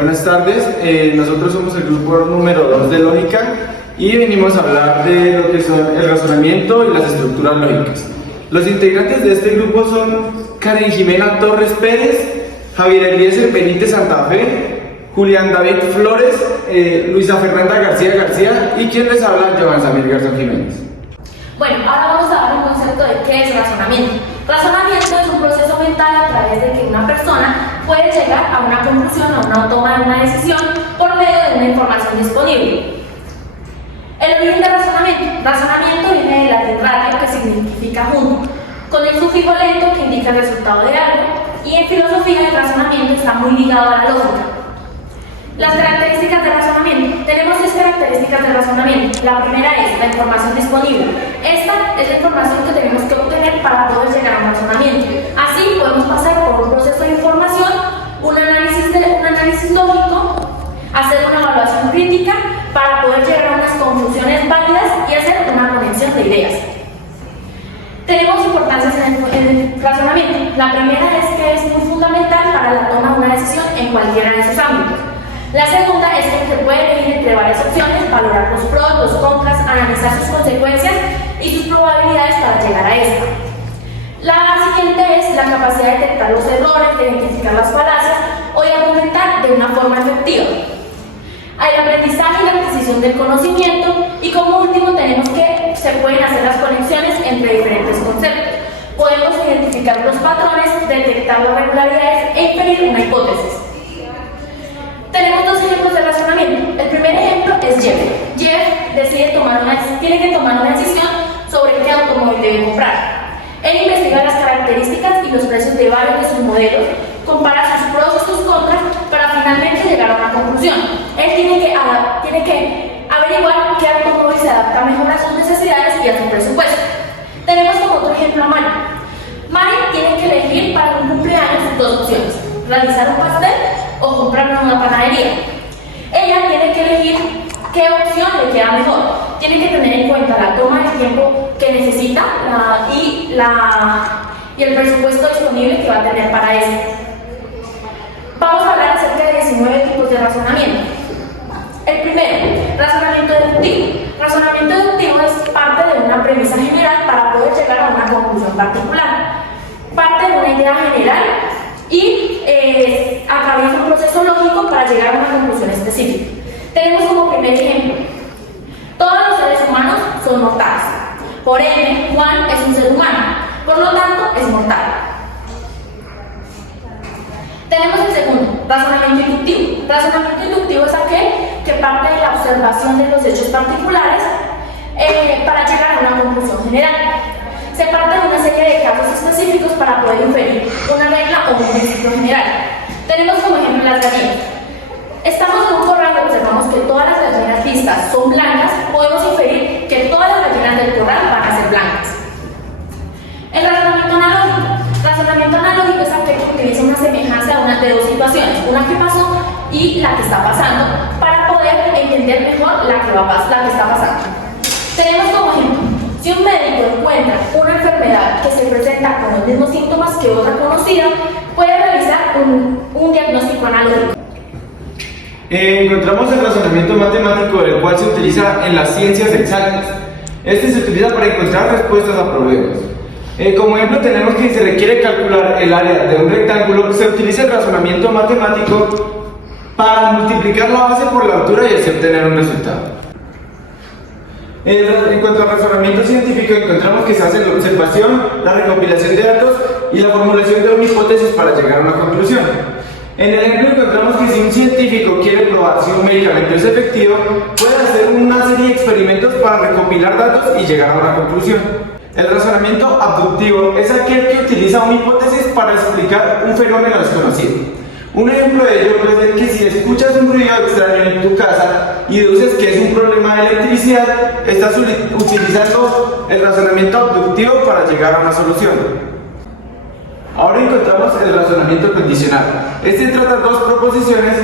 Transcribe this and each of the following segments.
Buenas tardes, nosotros somos el grupo número 2 de Lógica y venimos a hablar de lo que son el razonamiento y las estructuras lógicas. Los integrantes de este grupo son Karen Jimena Torres Pérez, Javier Eliezer Benítez Santa Fe, Julián David Flores, Luisa Fernanda García García y quien les habla, Joan Samir Garzón Jiménez. Bueno, ahora vamos a dar un concepto de qué es razonamiento. Razonamiento es un proceso mental a través de que una persona puede llegar a una conclusión, a una toma de una decisión por medio de una información disponible. El origen de razonamiento. Razonamiento viene del latín ratio, que significa junto, con el sufijo lento que indica el resultado de algo, y en filosofía el razonamiento está muy ligado a la lógica. Las características del razonamiento. Tenemos 3 características del razonamiento. La primera es la información disponible. Esta es la información que tenemos que obtener para poder llegar a un razonamiento. Así podemos pasar por un proceso de información, un análisis lógico, hacer una evaluación crítica para poder llegar a unas conclusiones válidas y hacer una conexión de ideas. Tenemos importancias en el razonamiento. La primera es que es muy fundamental para la toma de una decisión en cualquiera de sus ámbitos. La segunda es que se puede elegir entre varias opciones, valorar los pros, los contras, analizar sus consecuencias y sus probabilidades para llegar a esta. La siguiente es la capacidad de detectar los errores, de identificar las falacias o de argumentar de una forma efectiva. Hay el aprendizaje y la adquisición del conocimiento y como último tenemos que se pueden hacer las conexiones entre diferentes conceptos. Podemos identificar los patrones, detectar las regularidades e inferir una hipótesis. Tenemos 2 ejemplos de razonamiento. El primer ejemplo es Jeff. Jeff tiene que tomar una decisión sobre qué automóvil debe comprar. Él investiga las características y los precios de varios de sus modelos, compara sus pros y sus contras para finalmente llegar a una conclusión. Él tiene que averiguar qué automóvil se adapta mejor a sus necesidades y a su presupuesto. Tenemos como otro ejemplo a Mari. Mari tiene que elegir para un cumpleaños 2 opciones: realizar un pastel o comprar una panadería. Ella tiene que elegir qué opción le queda mejor. Tiene que tener en cuenta la toma de tiempo que necesita y el presupuesto disponible que va a tener para eso. Vamos a hablar acerca de 19 tipos de razonamiento. El primero, razonamiento deductivo. Razonamiento deductivo es parte de una premisa general para poder llegar a una conclusión particular. Parte de una idea general y atraviesa un proceso lógico para llegar a una conclusión específica. Tenemos como primer ejemplo: todos los seres humanos son mortales. Por ende, Juan es un ser humano, por lo tanto es mortal. Tenemos el segundo, razonamiento inductivo. Razonamiento inductivo es aquel que parte de la observación de los hechos particulares para llegar a una conclusión general. Se parte de una serie de casos específicos para poder inferir una regla o un principio general. Tenemos como ejemplo las gallinas. Estamos en un corral y observamos que todas las gallinas vistas son blancas, podemos inferir que todas las gallinas del corral van a ser blancas. El razonamiento analógico. Razonamiento analógico es aquel que utiliza una semejanza de 2 situaciones, una que pasó y la que está pasando, para poder entender mejor la que está pasando. Tenemos como ejemplo: si un médico encuentra una enfermedad que se presenta con los mismos síntomas que otra conocida, puede realizar un diagnóstico analógico. Encontramos el razonamiento matemático, el cual se utiliza en las ciencias exactas. Este se utiliza para encontrar respuestas a problemas. Como ejemplo tenemos que si se requiere calcular el área de un rectángulo, se utiliza el razonamiento matemático para multiplicar la base por la altura y así obtener un resultado. En cuanto al razonamiento científico, encontramos que se hace la observación, la recopilación de datos y la formulación de una hipótesis para llegar a una conclusión. En el ejemplo encontramos que si un científico quiere probar si un medicamento es efectivo, puede hacer una serie de experimentos para recopilar datos y llegar a una conclusión. El razonamiento abductivo es aquel que utiliza una hipótesis para explicar un fenómeno desconocido. Un ejemplo de ello puede ser que si escuchas un ruido extraño en tu casa y deduces que es un problema de electricidad, estás utilizando el razonamiento abductivo para llegar a una solución. Ahora encontramos el razonamiento condicional. Este trata 2 proposiciones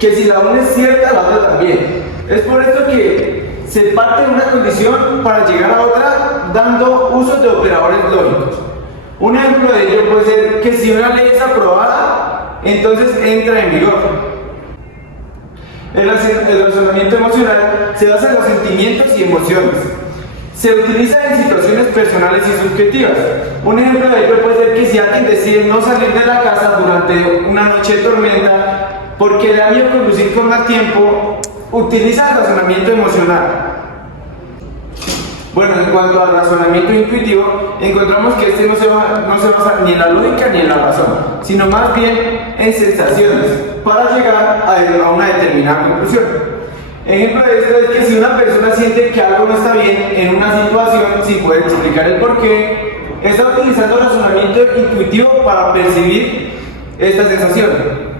que si la una es cierta, la otra también. Es por esto que se parte de una condición para llegar a otra dando uso de operadores lógicos. Un ejemplo de ello puede ser que si una ley es aprobada, entonces entra en vigor. El razonamiento emocional se basa en los sentimientos y emociones. Se utiliza en situaciones personales y subjetivas. Un ejemplo de ello puede ser que si alguien decide no salir de la casa durante una noche de tormenta porque le da miedo conducir con más tiempo, utiliza el razonamiento emocional. Bueno, en cuanto al razonamiento intuitivo, encontramos que este no se basa ni en la lógica ni en la razón, sino más bien en sensaciones, para llegar a una determinada conclusión. Ejemplo de esto es que si una persona siente que algo no está bien en una situación sin poder explicar el porqué, está utilizando razonamiento intuitivo para percibir esta sensación.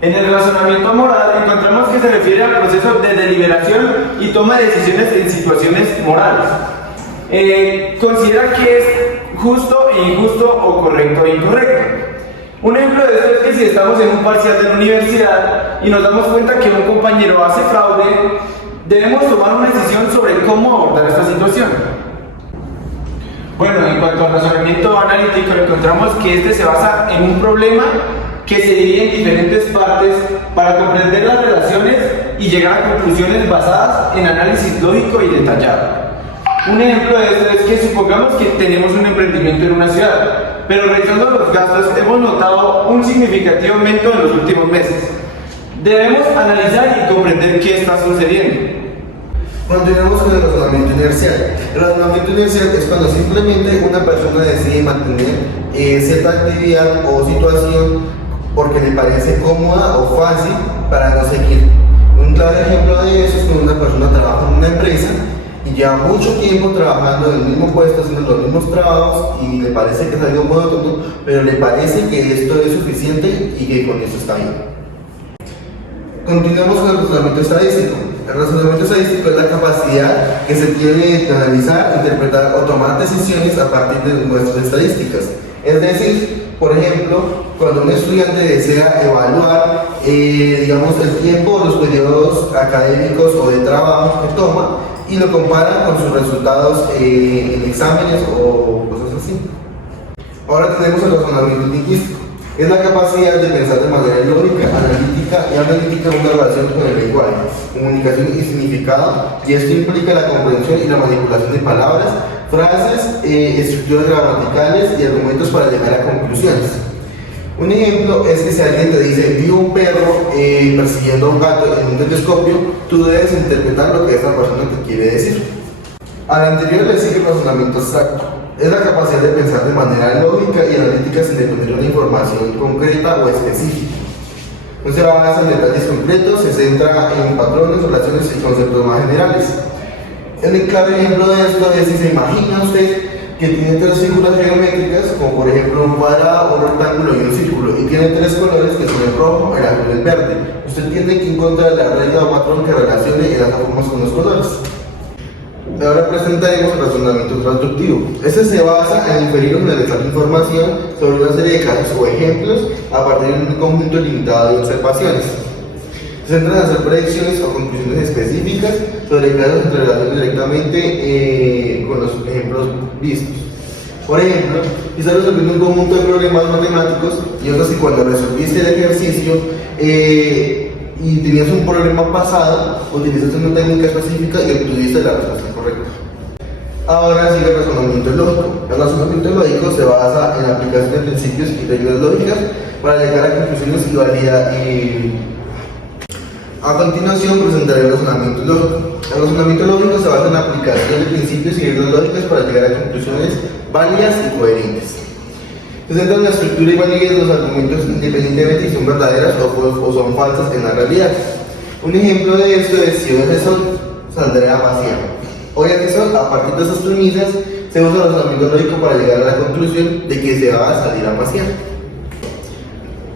En el razonamiento moral encontramos que se refiere al proceso de deliberación y toma de decisiones en situaciones morales. Considera que es justo e injusto o correcto e incorrecto. Un ejemplo de esto es que si estamos en un parcial de la universidad y nos damos cuenta que un compañero hace fraude, debemos tomar una decisión sobre cómo abordar esta situación. Bueno, en cuanto al razonamiento analítico, encontramos que este se basa en un problema que se divide en diferentes partes para comprender las relaciones y llegar a conclusiones basadas en análisis lógico y detallado. Un ejemplo de esto es que supongamos que tenemos un emprendimiento en una ciudad, pero revisando los gastos hemos notado un significativo aumento en los últimos meses. Debemos analizar y comprender qué está sucediendo. Continuamos con el razonamiento inercial. El razonamiento inercial es cuando simplemente una persona decide mantener cierta actividad o situación porque le parece cómoda o fácil para no seguir. Un claro ejemplo de eso es cuando una persona trabaja en una empresa y lleva mucho tiempo trabajando en el mismo puesto, haciendo los mismos trabajos y le parece que es algo monótono, pero le parece que esto es suficiente y que con eso está bien. Continuamos con el razonamiento estadístico. El razonamiento estadístico es la capacidad que se tiene de analizar, interpretar o tomar decisiones a partir de nuestras estadísticas. Es decir, por ejemplo, cuando un estudiante desea evaluar, digamos, el tiempo o los periodos académicos o de trabajo que toma y lo compara con sus resultados en exámenes o cosas así. Ahora tenemos el razonamiento lingüístico. Es la capacidad de pensar de manera lógica, analítica una relación con el lenguaje, comunicación y significado, y esto implica la comprensión y la manipulación de palabras, frases, estructuras gramaticales y argumentos para llegar a conclusiones. Un ejemplo es que si alguien te dice vi un perro persiguiendo a un gato en un telescopio, tú debes interpretar lo que esa persona te quiere decir. Al anterior le sigue el razonamiento abstracto. Es la capacidad de pensar de manera lógica y analítica sin depender de una información concreta o específica. No se basa en detalles concretos, se centra en patrones, relaciones y conceptos más generales. El claro ejemplo de esto es si se imagina usted que tiene tres figuras geométricas, como por ejemplo un cuadrado, un rectángulo y un círculo, y tiene tres colores que son el rojo, el azul y el verde. Usted tiene que encontrar la regla o patrón que relacione esas formas con los colores. Ahora presentaremos el razonamiento transductivo. Este se basa en inferir o analizar información sobre una serie de casos o ejemplos a partir de un conjunto limitado de observaciones. Se centra en hacer predicciones o conclusiones específicas sobre casos que se relacionan directamente con los ejemplos vistos. Por ejemplo, si estás resolviendo un conjunto de problemas matemáticos y otros que cuando resolviste el ejercicio y tenías un problema pasado, utilizaste una técnica específica y obtuviste la respuesta correcta. Ahora sigue el razonamiento lógico. El razonamiento lógico se basa en la aplicación de principios y reglas lógicas para llegar a conclusiones y validar. A continuación presentaré el razonamiento lógico. El razonamiento lógico se basa en la aplicación de principios y reglas lógicas para llegar a conclusiones válidas y coherentes. Se centra en la estructura y validez de los argumentos independientemente si son verdaderas o son falsas en la realidad. Un ejemplo de esto es si hoy hace sol, saldré a pasear. Hoy hace sol, a partir de esas premisas, se usa el razonamiento lógico para llegar a la conclusión de que se va a salir a pasear.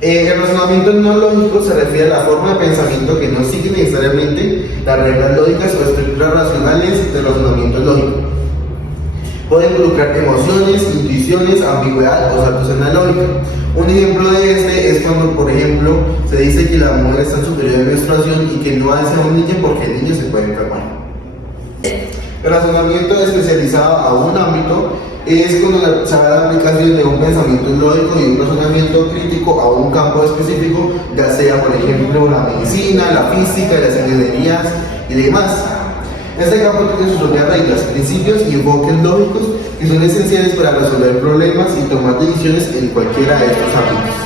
El razonamiento no lógico se refiere a la forma de pensamiento que no sigue necesariamente las reglas lógicas o estructuras racionales del razonamiento lógico. Puede involucrar emociones, intuiciones, ambigüedad o saltos en la lógica. Un ejemplo de este es cuando, por ejemplo, se dice que la mujer está en su periodo de menstruación y que no hace a un niño porque el niño se puede enfermar. El razonamiento especializado a un ámbito es cuando se da la aplicación de un pensamiento lógico y un razonamiento crítico a un campo específico, ya sea por ejemplo la medicina, la física, las ingenierías y demás. Este campo tiene sus propias reglas, principios y enfoques lógicos que son esenciales para resolver problemas y tomar decisiones en cualquiera de estos ámbitos.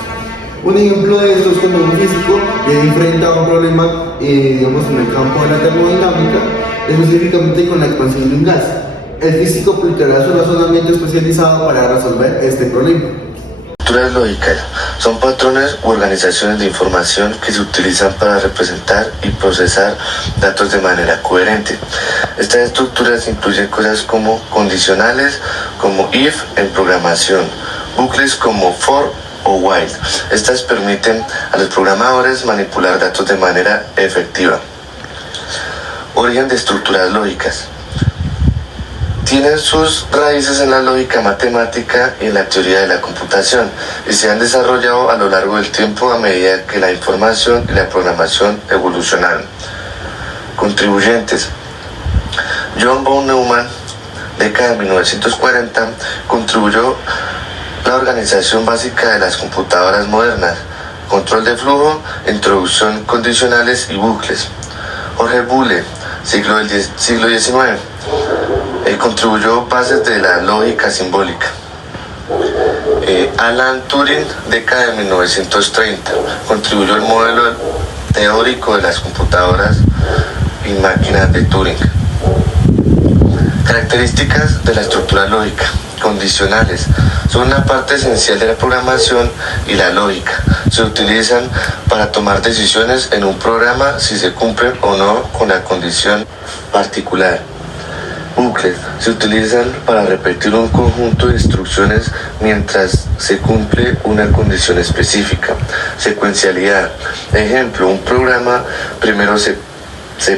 Un ejemplo de esto es cuando un físico enfrenta un problema, digamos, en el campo de la termodinámica, específicamente con la expansión de un gas. El físico aplicará su razonamiento especializado para resolver este problema. Estructuras lógicas son patrones u organizaciones de información que se utilizan para representar y procesar datos de manera coherente. Estas estructuras incluyen cosas como condicionales, como if en programación, bucles como for o while. Estas permiten a los programadores manipular datos de manera efectiva. Origen de estructuras lógicas. Tienen sus raíces en la lógica matemática y en la teoría de la computación y se han desarrollado a lo largo del tiempo a medida que la información y la programación evolucionaron. Contribuyentes. John von Neumann, década de 1940, contribuyó la organización básica de las computadoras modernas, control de flujo, introducción, condicionales y bucles. Jorge Boole, siglo XIX, contribuyó bases de la lógica simbólica. Alan Turing, década de 1930, contribuyó el modelo teórico de las computadoras y máquinas de Turing. Características de la estructura lógica. Condicionales. Son una parte esencial de la programación y la lógica. Se utilizan para tomar decisiones en un programa si se cumplen o no con la condición particular. Bucles se utilizan para repetir un conjunto de instrucciones mientras se cumple una condición específica. Secuencialidad. Ejemplo, un programa primero se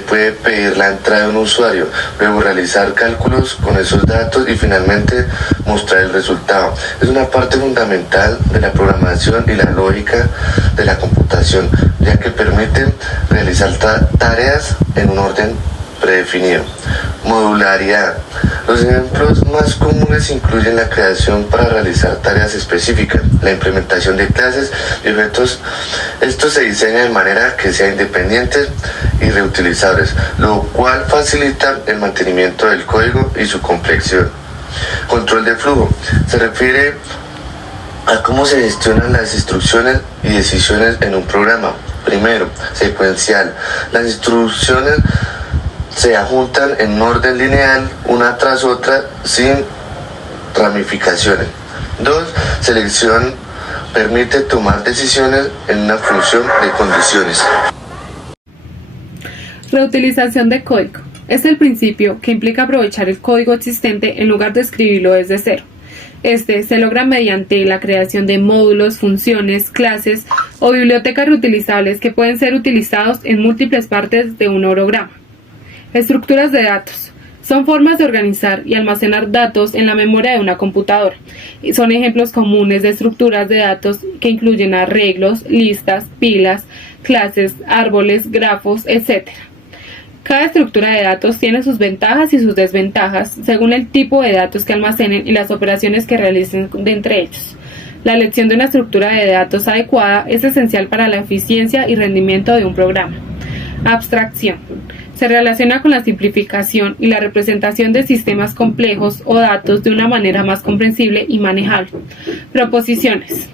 puede pedir la entrada de un usuario, luego realizar cálculos con esos datos y finalmente mostrar el resultado. Es una parte fundamental de la programación y la lógica de la computación, ya que permite realizar tareas en un orden predefinido. Modularidad. Los ejemplos más comunes incluyen la creación para realizar tareas específicas, la implementación de clases y objetos. Esto se diseña de manera que sean independientes y reutilizables, lo cual facilita el mantenimiento del código y su complexión. Control de flujo. Se refiere a cómo se gestionan las instrucciones y decisiones en un programa. Primero, secuencial. Las instrucciones se adjuntan en orden lineal, una tras otra, sin ramificaciones. 2. Selección. Permite tomar decisiones en una función de condiciones. Reutilización de código. Es el principio que implica aprovechar el código existente en lugar de escribirlo desde cero. Este se logra mediante la creación de módulos, funciones, clases o bibliotecas reutilizables que pueden ser utilizados en múltiples partes de un programa. Estructuras de datos. Son formas de organizar y almacenar datos en la memoria de una computadora. Son ejemplos comunes de estructuras de datos que incluyen arreglos, listas, pilas, clases, árboles, grafos, etc. Cada estructura de datos tiene sus ventajas y sus desventajas según el tipo de datos que almacenen y las operaciones que realicen de entre ellos. La elección de una estructura de datos adecuada es esencial para la eficiencia y rendimiento de un programa. Abstracción. Se relaciona con la simplificación y la representación de sistemas complejos o datos de una manera más comprensible y manejable. Proposiciones.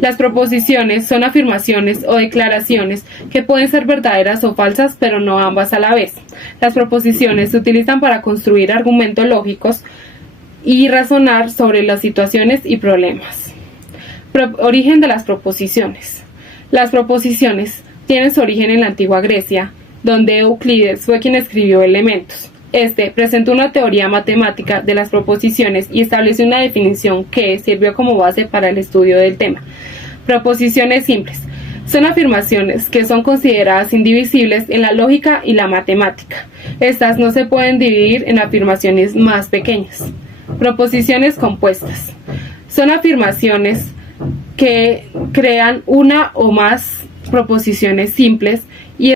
Las proposiciones son afirmaciones o declaraciones que pueden ser verdaderas o falsas, pero no ambas a la vez. Las proposiciones se utilizan para construir argumentos lógicos y razonar sobre las situaciones y problemas. Origen de las proposiciones. Las proposiciones tienen su origen en la antigua Grecia, donde Euclides fue quien escribió Elementos. Este presentó una teoría matemática de las proposiciones y estableció una definición que sirvió como base para el estudio del tema. Proposiciones simples. Son afirmaciones que son consideradas indivisibles en la lógica y la matemática. Estas no se pueden dividir en afirmaciones más pequeñas. Proposiciones compuestas. Son afirmaciones que crean una o más proposiciones simples